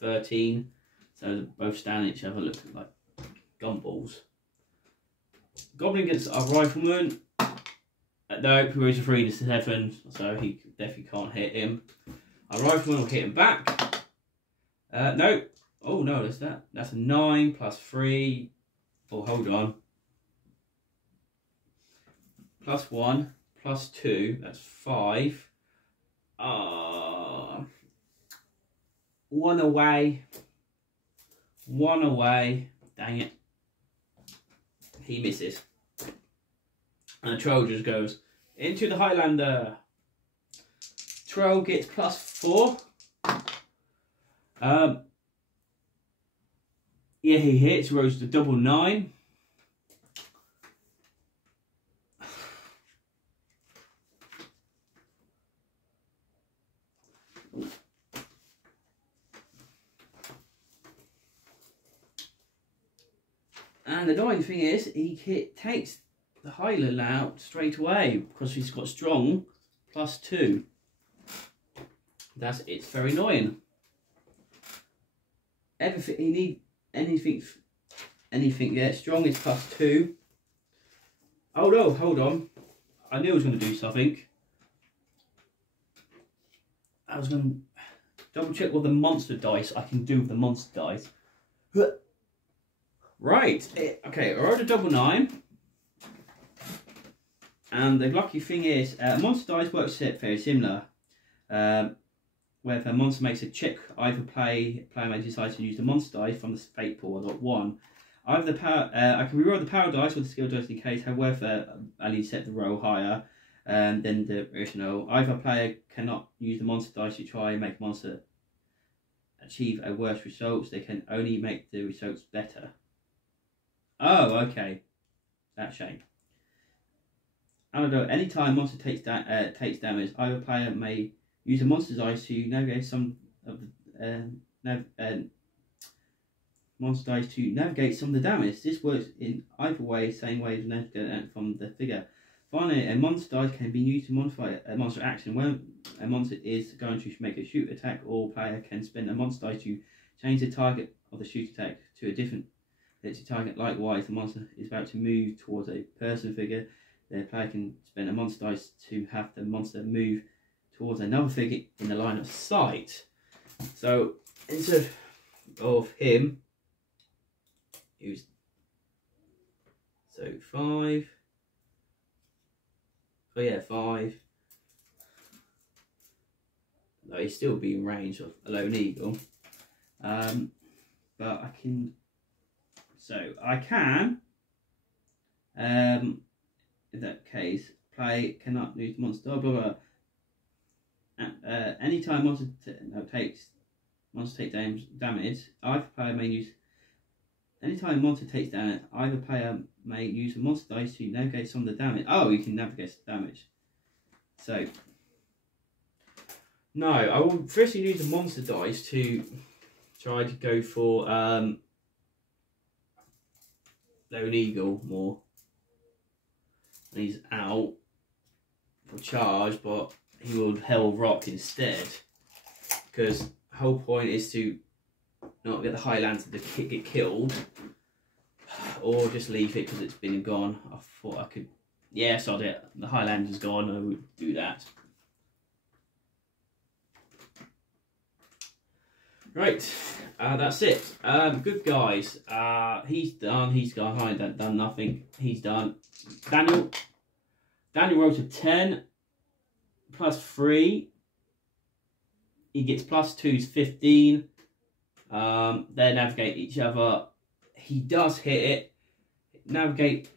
13. So they both stand at each other, looking like gumballs. Goblin gets a rifleman. No, he rolls a 3 and a 7, so he definitely can't hit him. A rifleman will hit him back. No. Oh no, that's that. That's a 9 +3. Oh, hold on. +1 +2. That's 5. 1 away. 1 away. Dang it. He misses. And the troll just goes into the Highlander. Troll gets +4. Yeah, he hits. Rolls the double 9. And the annoying thing is, he takes the Highland out straight away because he's got strong +2. It's very annoying. Everything he need anything. Yeah, strong is +2. Oh no, hold on. I knew I was going to do something. I was going to double check what the monster dice I can do with the monster dice. Right, okay, I rolled a double 9. And the lucky thing is, monster dice works very similar. Where if a monster makes a check, either player may decide to use the monster dice from the fate pool, .1. Either the power, I can reroll the power dice or the skill dice in case, however, I need to set the roll higher than the original. Either player cannot use the monster dice to try and make a monster achieve a worse result. They can only make the results better. Oh, okay. That's a shame. Antidote. Anytime monster takes damage, either player may use a monster's dice to navigate some of the monster dice to navigate some of the damage. This works in either way, same way as navigate from the figure. Finally, a monster dice can be used to modify a monster action. When a monster is going to make a shoot attack, all player can spend a monster dice to change the target of the shoot attack to a different target. Likewise, the monster is about to move towards a person figure. The player can spend a monster dice to have the monster move towards another figure in the line of sight. So instead of him, who's 5. Oh yeah, 5. No, he's still be in range of a lone eagle. But I can. So I can. In that case, play cannot use monster. Blah blah blah. Anytime monster takes damage, either player may use. Anytime monster takes damage, either player may use a monster dice to navigate some of the damage. Oh, you can navigate the damage. So, no, I will firstly use the monster dice to try to go for Lone Eagle more. And he's out for charge, but he will Hell Rock instead. Because the whole point is to not get the Highlander to get killed, or just leave it because it's been and gone. I thought I could, yeah, sod it. The Highlander's gone, I would do that. Right, that's it. Good guys. He's done. He's gone. I ain't done nothing. He's done. Daniel rolled a 10 +3. He gets +2 is 15. They navigate each other. He does hit it. Navigate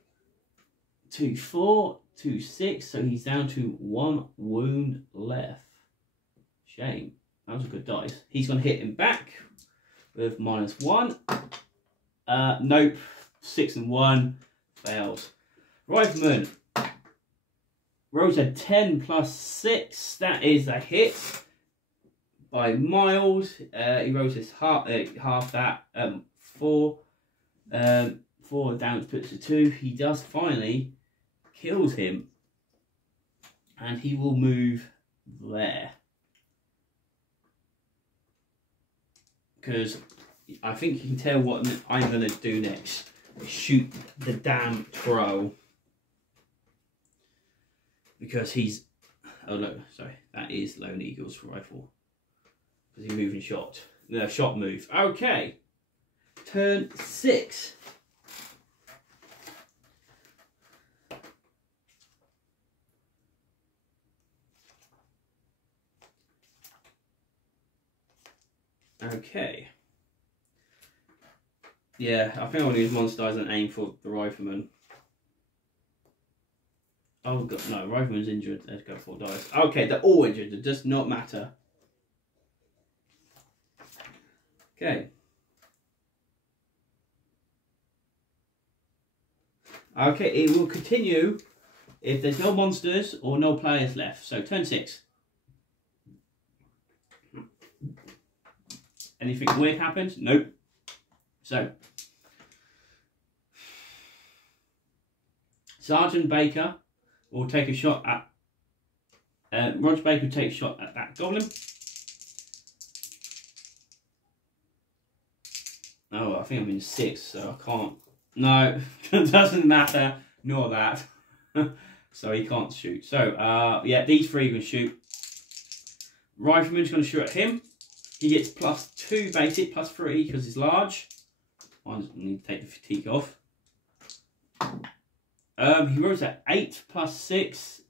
2, 4, 2, 6. So he's down to 1 wound left. Shame. That was a good dice. He's going to hit him back with -1. Nope. 6 and 1. Fails. Rifleman rolls a 10 +6. That is a hit by miles. He rolls his half that. 4. 4 damage puts to 2. He does finally kills him, and he will move there because I think you can tell what I'm going to do next. Shoot the damn troll because he's. Oh no, sorry, that is Lone Eagle's rifle because he's moving shot. No, shot move. Okay, turn 6. Okay. Yeah, I think I want to use monster dice and aim for the rifleman. Oh god, no, rifleman's injured. Let's go 4 dice. Okay, they're all injured. It does not matter. Okay. Okay, it will continue if there's no monsters or no players left. So turn 6. Anything weird happens? Nope. So, Sergeant Baker will take a shot at... Roger Baker will take a shot at that goblin. Oh, I think I'm in 6, so I can't... No, it doesn't matter. Nor that. So he can't shoot. So, yeah, these 3 can shoot. Rifleman's going to shoot at him. He gets +2 basic, +3 because he's large. I need to take the fatigue off. He rolls at 8 +6.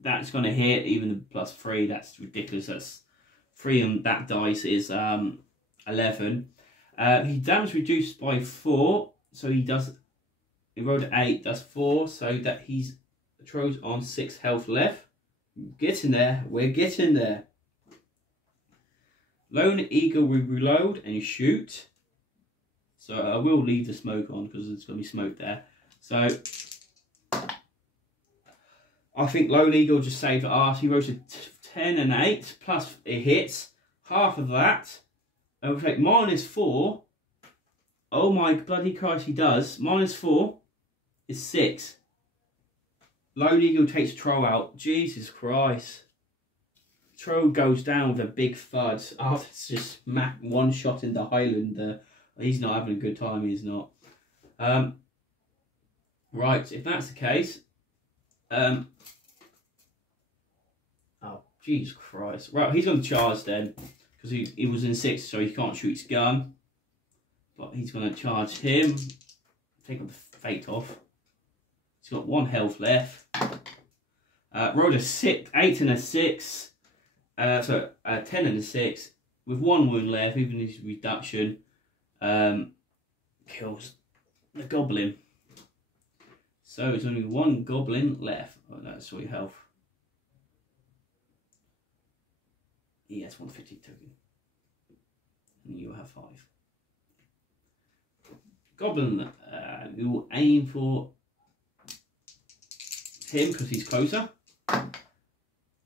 That's going to hit. Even the +3, that's ridiculous. That's 3 on that dice is 11. He damage reduced by 4. So he rolled at 8, does 4. So that he's throws on 6 health left. Getting there. We're getting there. Lone Eagle will reload and shoot. So I will leave the smoke on because there's going to be smoke there. So I think Lone Eagle just saved the arse. He rolls a 10 and 8 plus it hits. Half of that. I will take -4. Oh my bloody Christ, he does. -4 is 6. Lone Eagle takes Troll out. Jesus Christ. Troll goes down with a big thud after it's just one shot in the Highlander. He's not having a good time, he's not. Right, if that's the case... oh, Jesus Christ. Right, he's going to charge then. Because he was in 6, so he can't shoot his gun. But he's going to charge him. Take the fate off. He's got 1 health left. Rolled a 8 and a 6. So 10 and a 6. With 1 wound left, even his reduction kills the goblin. So it's only 1 goblin left. Oh, that's all your health. He has 150 token. And you have 5. Goblin, we will aim for him because he's closer.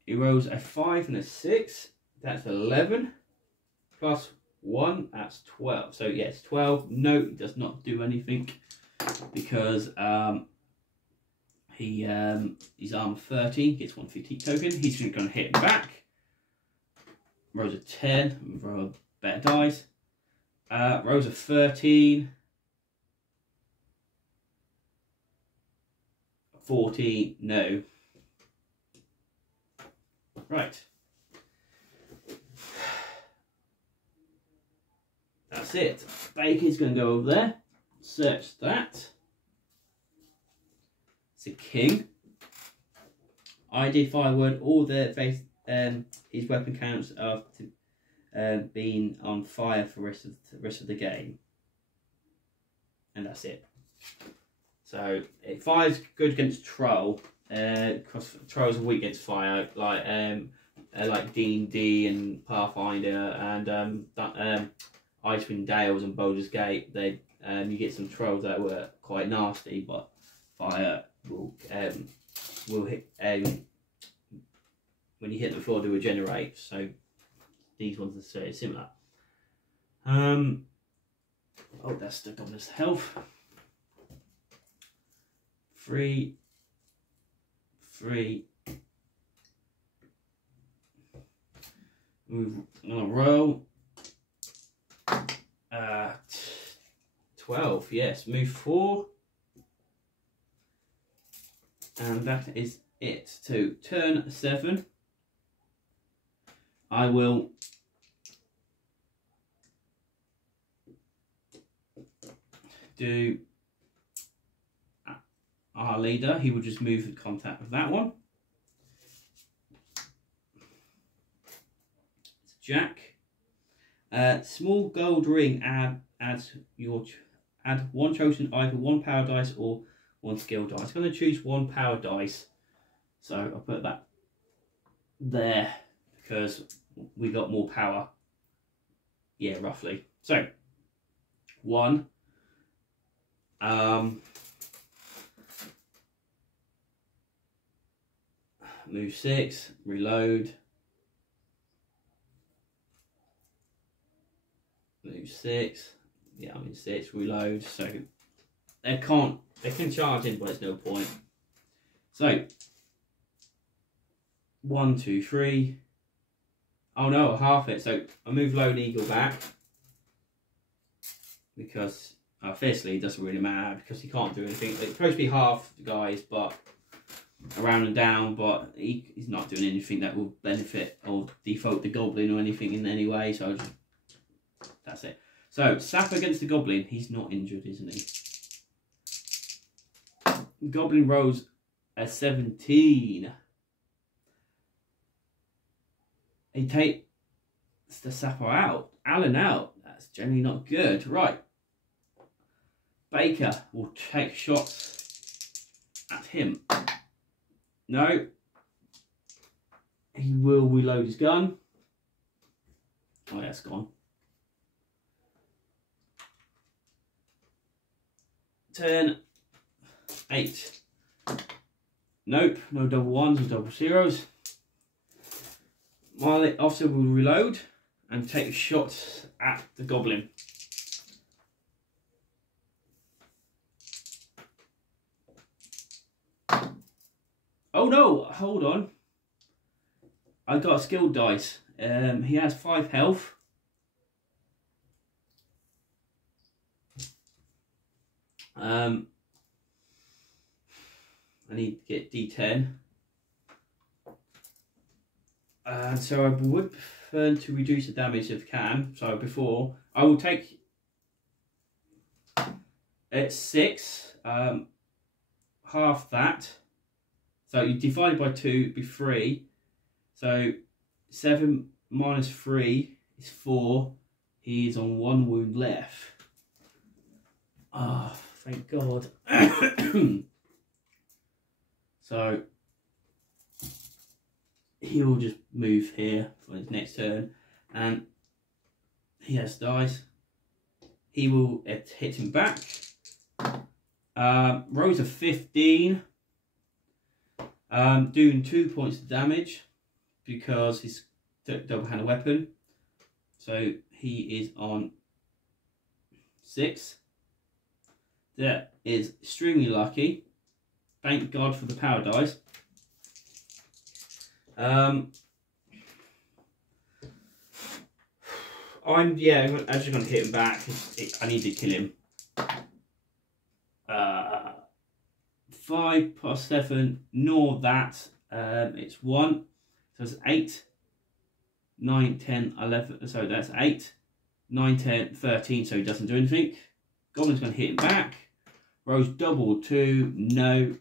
He rolls a 5 and a 6. That's 11. Plus 1, that's 12. So yes, 12. No, it does not do anything because he's armor 13, gets 1 fatigue token. He's going to hit him back. Rolls a 10, roll a better dice. Rolls a 13. 14, no. Right. That's it. Baker's going to go over there. Search that. It's a king. I did fireword all the face. His weapon counts of being on fire for the rest of the game, and that's it. So it fires good against troll. Because trolls are weak against fire, like D&D and Pathfinder and Icewind Dales and Baldur's Gate. They you get some trolls that were quite nasty, but fire will hit when you hit them before they regenerate. So these ones are very similar. Oh, that's the goblin's health. 3, 3. Move on a roll. 12, yes. Move 4. And that is it. So turn 7. I will do our leader. He will just move in contact with that one. It's Jack. Small gold ring adds add 1 chosen, either 1 power dice or 1 skill dice. I'm going to choose 1 power dice, so I'll put that there because we got more power. Yeah, roughly. So 1. Move 6. Reload. Move 6. Yeah, I'm in 6. Reload. So they can charge in, but there's no point. So 1, 2, 3. Oh no, half it. So I move Lone Eagle back because firstly it doesn't really matter because he can't do anything. It's supposed to be half the guys, but around and down, but he's not doing anything that will benefit or default the goblin or anything in any way. So that's it. So sap against the goblin. He's not injured, isn't he? Goblin rolls a 17. He takes the sapper out. Alan out. That's generally not good. Right. Baker will take shots at him. No. He will reload his gun. Oh, that's gone. Turn 8. Nope, no double ones or double zeros. My officer will reload and take shots at the goblin. Oh no, hold on. I got a skilled dice. He has 5 health. I need to get D10. So I would prefer to reduce the damage if I can. So before, I will take it's 6, half that. So you divide by 2, it'd be 3. So 7 minus 3 is 4. He is on 1 wound left. Ah, oh, thank God. So he will just move here for his next turn, and he has dice. He will hit him back. Rolls a 15, doing 2 points of damage because he's double-handed weapon. So he is on 6. That is extremely lucky. Thank God for the power dice. I'm actually going to hit him back. I need to kill him. 5 plus 7, nor that. It's 1. So it's 8, 9, 10, 11. So that's 8, 9, 10, 13. So he doesn't do anything. Goblin's going to hit him back. Rolls double 2. No.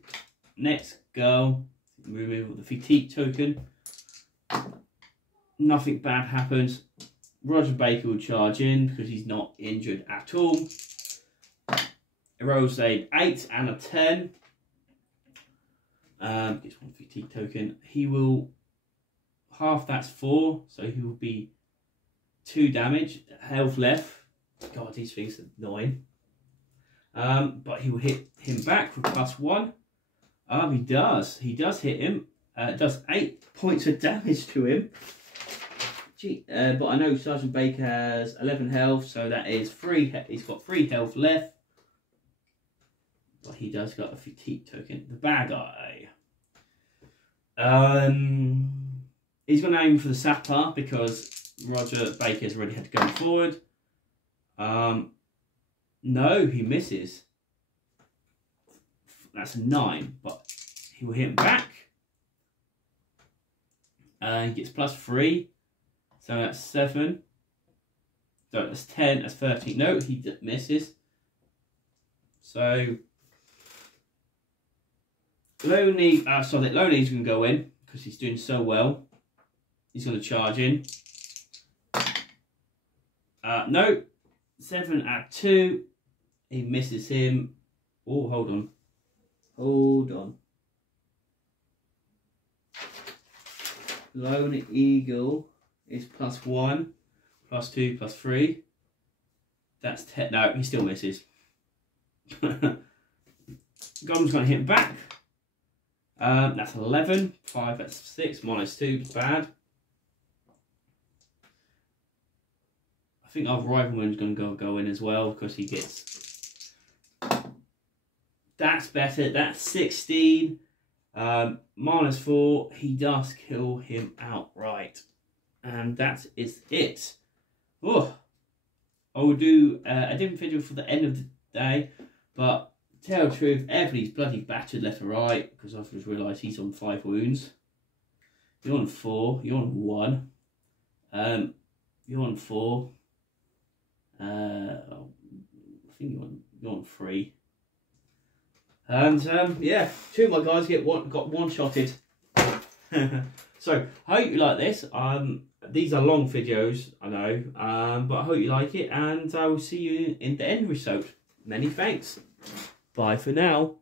Next go. Remove the fatigue token. Nothing bad happens. Roger Baker will charge in because he's not injured at all. He rolls a 8 and a 10. Gets 1 fatigue token. He will half that's 4, so he will be 2 damage. Health left. God, these things are annoying. But he will hit him back for +1. He does. He does hit him. Does 8 points of damage to him. But I know Sergeant Baker has 11 health, so that is 3. He's got 3 health left. But he does got a fatigue token. The bad guy. He's going to aim for the sapper because Roger Baker's already had to go forward. No, he misses. That's a 9, but he will hit him back. He gets +3. So that's 7. So that's 10. That's 13. No, he misses. So Loney's going to go in because he's doing so well. He's going to charge in. No. 7 at 2. He misses him. Oh, hold on. Hold on. Lone Eagle is +1, +2, +3. That's 10. No, he still misses. Goblin's going to hit him back. That's 11. 5, that's 6. -2, bad. I think our Rivalman's going to go in as well because he gets... That's better. That's 16. -4. He does kill him outright. And that is it. Oh, I will do a different video for the end of the day. But to tell the truth, everybody's bloody battered left and right because I've just realised he's on 5 wounds. You're on 4. You're on 1. You're on 4. I think you're on 3. And yeah, 2 of my guys got one-shotted. So I hope you like this. These are long videos, I know, but I hope you like it, and I will see you in the end result. Many thanks. Bye for now.